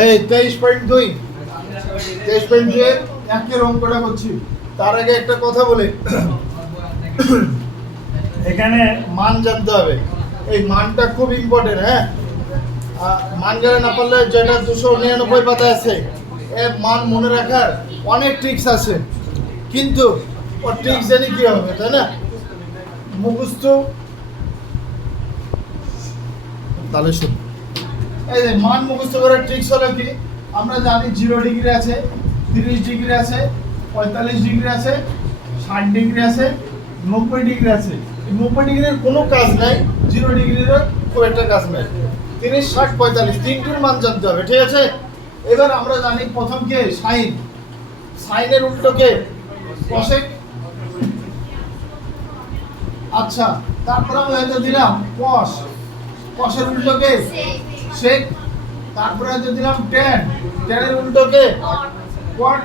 এই 23.2 একের অঙ্কটা করছি। তার আগে একটা কথা বলে, এখানে মান জানতে হবে। এই মানটা খুব ইম্পর্টেন্ট। হ্যাঁ, মান জানা না পারলে যেটা 299 পাতা আছে, এ মান মনে রাখার অনেক ট্রিক্স আছে, কিন্তু ও ট্রিক্স জানি কি হবে, তাই না? মুখস্থ তাহলে শুন, এই যে মান মুখস্থ করার ট্রিক্স হলো কি, আমরা জানি 0 ডিগ্রি আছে, 30 ডিগ্রি আছে, 45 ডিগ্রি আছে, 60 ডিগ্রি আছে, 90 ডিগ্রি আছে। 90 ডিগ্রির কোনো কাজ নাই, 0 ডিগ্রিরও খুব একটা কাজ নাই। 30, 60, 45 তিনটির মান জানতে হবে, ঠিক আছে? এবার আমরা জানি প্রথম কে সাইন, সাইনের উল্টো কে কোসেক। আচ্ছা, তারপর আমরা হয়তো দিলাম কস, কসের উল্টো কে সেক। তারপরে হয়তো দিলাম ট্যান, ট্যানের উল্টো কে কট।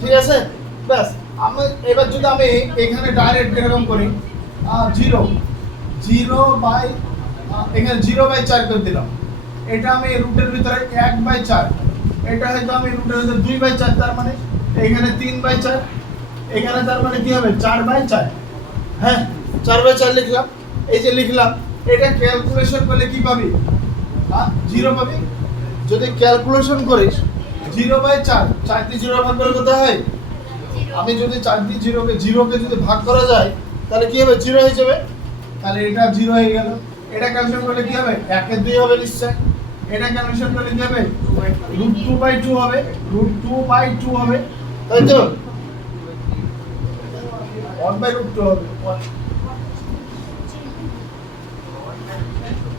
ঠিক আছে, ব্যাস। আমি এবার যদি আমি এখানে ডাইরেক্ট এরকম করি, 0 এখানে 0/4 করে দিলাম। এটা আমি রুটের ভিতরে 1/4, এটা হয়তো আমি রুটের ভিতরে 2/4, তার মানে এখানে 3/4, এখানে তার মানে কি হবে 4/4। হ্যাঁ, 4/4 লিখলাম। এই যে লিখলাম, এটা ক্যালকুলেশন করলে কি পাবি? 0 পাবি। যদি ক্যালকুলেশন করিস 0/4, 4 দিয়ে 0 ভাগ করলে কত হয়? আমি যদি 4 দিয়ে 0কে যদি ভাগ করা যায়, তাহলে কি হবে? 0 হয়ে যাবে। তাহলে এটা 0 হয়ে গেল। এটা ক্যালকুলেশন করলে কি হবে? 1 এর 2 হবে নিশ্চয়। এটা ক্যালকুলেশন করলে কি হবে? √2/2 হবে, √2/2 হবে, তাই তো? 1/√2 হবে।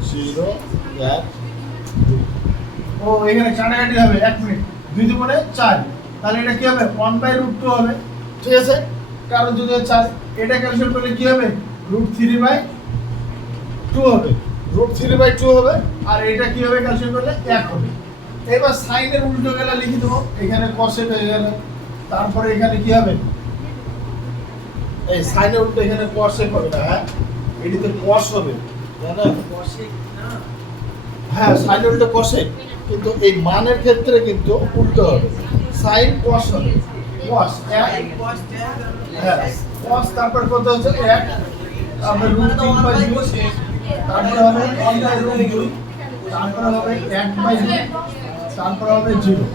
0, 1, 2। ও এখানে কাটাকাটি হবে, 1 মিনিট। 2 দুগুণে 4, তাহলে এটা কি হবে? 1/√2 হবে, ঠিক আছে? কারণ যদি 4, এটা ক্যালকুলেশন করলে কি হবে? √3/2 হবে, √3/2 হবে। আর এটা কি হবে ক্যালকুলেশন করলে? 1 হবে। এবার সাইনের উল্টো গেলে লিখে দেবো, এখানে কসেক হয়ে গেল। তারপরে এখানে কি হবে? এই সাইনের উল্টো এখানে কসেক হবে না, হ্যাঁ, এটিতে কস হবে, জানো? কসেক না, হ্যাঁ, সাইনের উল্টো কসেক, কিন্তু এই মানের ক্ষেত্রে কিন্তু উল্টো হবে, সাইন কস হবে। কস 1, হ্যাঁ, কস তারপর কত হচ্ছে 1, তারপর √3/2, তারপরে হবে 1/√2, তারপরে হবে 1/2, তারপরে হবে 0।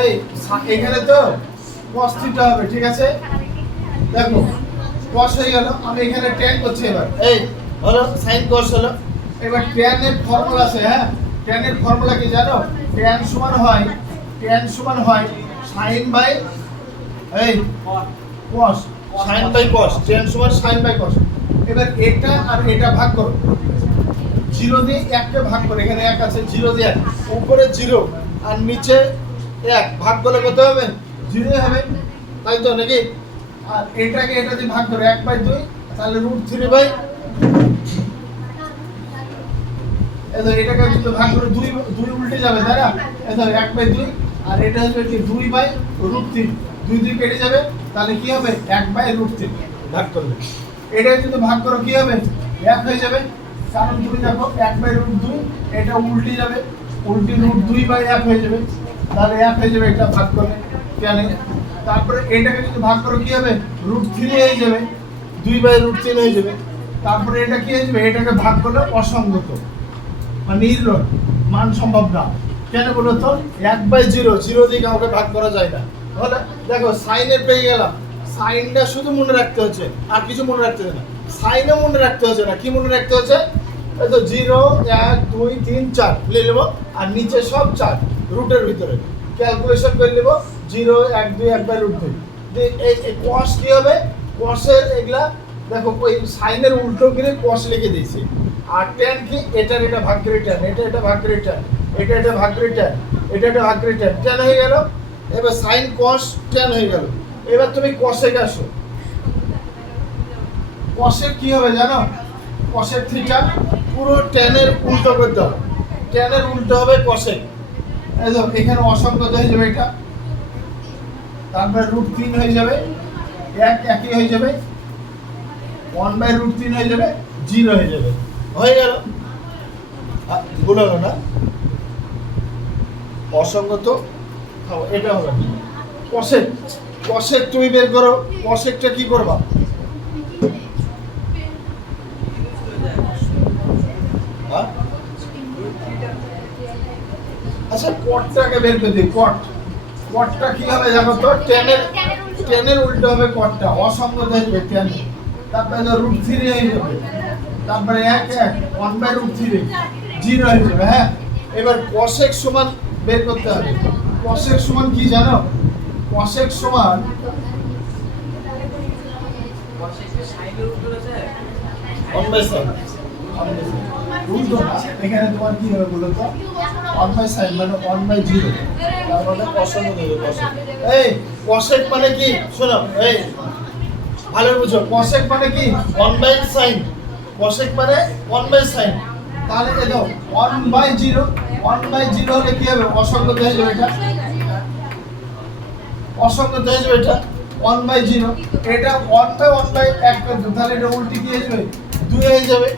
এই এখানে তো cos θ হবে, ঠিক আছে? দেখো cos হয়ে গেল, আমি এখানে tan করছি। এবার এই হলো sin cos হলো। এবার tan এর ফর্মুলা আছে, হ্যাঁ, tan এর ফর্মুলা কি জানো? tan সমান হয় sin বাই এই cos, sin by cos, tan সমান sin বাই cos। এবার এটা আর এটা ভাগ করো, 0 দিয়ে 1 কে ভাগ করো, এখানে 1 আছে, 0 দিয়ে 1, উপরে 0 আর নিচে 1 ভাগ করলে কত হবে? 0 হবে, তাই তো নাকি? আর এটাকে এটা দিয়ে ভাগ করো 1/2, তাহলে √3/, এটাকে যদি ভাগ করে 2 উল্টে যাবে, তাই না? 1/2, আর এটা হচ্ছে কি 2/√3, 2 কেটে যাবে, তাহলে কি হবে? 1/√3 ভাগ করলে। এটা যদি ভাগ করো কি হবে? 1 হয়ে যাবে, কারণ তুমি দেখো 1/√2, এটা উল্টে যাবে, উল্টে √2/1 হয়ে যাবে, তাহলে 1 হয়ে যাবে এটা ভাগ করলে, কেন? তারপরে এটাকে যদি ভাগ করো কি হবে? √3 হয়ে যাবে, 2/√3 হয়ে যাবে। তারপরে এটা কি হয়ে যাবে? এটাকে ভাগ করলে অসঙ্গত, মানে নির্ভুল মান সম্ভব না। কেন বলো তো? 1/0, 0 দিয়ে কাউকে ভাগ করা যায় না। তাহলে দেখো সাইনের পেয়ে গেলাম, সাইনটা শুধু মনে রাখতে হচ্ছে, আর কিছু মনে রাখতে হচ্ছে না। সাইনও মনে রাখতে হচ্ছে না, কি মনে রাখতে হচ্ছে? এই তো 0, 1, 2, 3, 4 লিখে নেবো, আর নিচে সব 4 রুটের ভিতরে ক্যালকুলেশন করে নেবো। 0, 1, 2, 1/√2। এই কস কি হবে? কসের এগুলা দেখো, ওই সাইনের উল্টো করে কস লিখে দিয়েছি। আর ট্যান কি? এটা ভাগ করে ট্যান, এটা ভাগ করে ট্যান, এটা ভাগ করে ট্যান, এটা ভাগ করে ট্যান, ট্যান হয়ে গেল। এবার সাইন কস ট্যান হয়ে গেল। এবার তুমি কসেক আসো, কসেক কি হবে জানো? কসেক থিটা পুরো ট্যানের উল্টো করতে হবে, ট্যানের উল্টো হবে কসেক। এই দেখো এখানে অসঙ্গত হয়ে যাবে এটা, তারপরে √3 হয়ে যাবে, 1 একই হয়ে যাবে, 1/√3 হয়ে যাবে, জিরো হয়ে যাবে। হয়ে গেল, ভুল হলো না, অসঙ্গত এটা হবে না। কসেক, কসেক তুমি বের করো, কসেকটা কি করবা? আচ্ছা কটটাকে বের করে দিই, কট, কটটা কি হবে জানো তো? টেনের উল্টো হবে কটটা, অসঙ্গত হয়ে যাবে টেন, তারপরে রুট থ্রি হয়ে যাবে, তারপরে এক এক 1/√3 জিরো হয়ে যাবে। হ্যাঁ, এবার কসেক সমান বের করতে হবে। কসেক সমান কি জানো? কসেক সমান উল্টো না, এখানে তোমার কি হবে বলো তো? 1/sin মানে 1/0, তার মানে কসেক হয়ে যাবে। এই কসেক মানে কি? শোনো, এই ভালো বুঝো, কসেক মানে কি? 1/sin, কসেক মানে 1/sin, তাহলে এই দাও 1/0, 1/0 হলে কি হবে? অসঙ্গত হয়ে যাবে এটা, অসঙ্গত হয়ে যাবে এটা 1/0, এটা 1/1/1 করতে, তাহলে এটা উল্টি কি হয়ে যাবে? 2 হয়ে যাবে।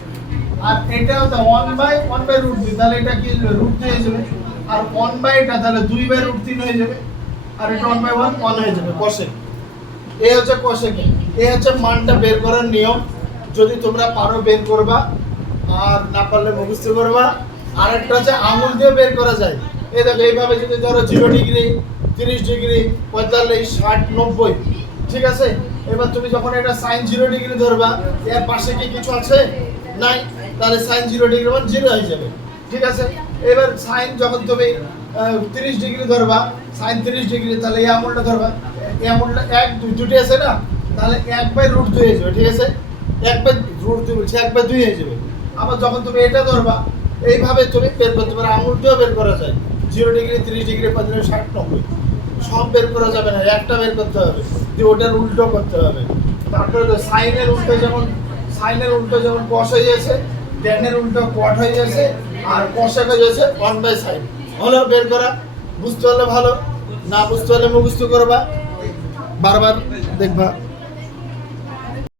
আর এটাও তো 1/1/√3, তাহলে এটা কি হয়ে যাবে? √3 হয়ে যাবে। আর 1/ এটা তাহলে 2/√3 হয়ে যাবে। আর এটা 1/1 1 হয়ে যাবে। কসেক, এই হচ্ছে কসেক, এই হচ্ছে মানটা বের করার নিয়ম। যদি তোমরা পারো বের করবা, আর না পারলে মুখস্থ করবা। আর একটা হচ্ছে আঙুল দিয়ে বের করা যায়। এই দেখো এইভাবে যদি ধরো 0 ডিগ্রি, 30 ডিগ্রি, 45, 60, 90, ঠিক আছে? এবার তুমি যখন এটা sin 0 ডিগ্রি ধরবা, এর পাশে কি কিছু আছে? নাই, তাহলে sin 0 ডিগ্রি মানে 0 হয়ে যাবে, ঠিক আছে? এবার sin যখন তুমি 30 ডিগ্রি ধরবা, sin 30 ডিগ্রি, তাহলে এই আঙুলটা ধরবা, এই আঙুলটা 1 2 দুটি আছে না, তাহলে 1/√2 হয়ে যাবে, ঠিক আছে? 1/√2 বলছি, 1/2 হয়ে যাবে। আবার যখন তুমি এটা ধরবা, এইভাবে তুমি বের করতে পারো, আঙুলটাও বের করা যায়। 0 ডিগ্রি, 30 ডিগ্রি, 45, 60, 90 সব বের করা যাবে না, একটা বের করতে হবে, দিয়ে ওটার উল্টো করতে হবে। তারপরে তো সাইনের উল্টো যেমন, সাইনের উল্টো যেমন কস হয়ে যাচ্ছে, ট্যানের উল্টো কট হয়ে যাচ্ছে, আর কষে হয়ে যাচ্ছে 1/sin। হলো বের করা। বুঝতে হলে ভালো, না বুঝতে হলে মুখস্থ করবা, বারবার দেখবা।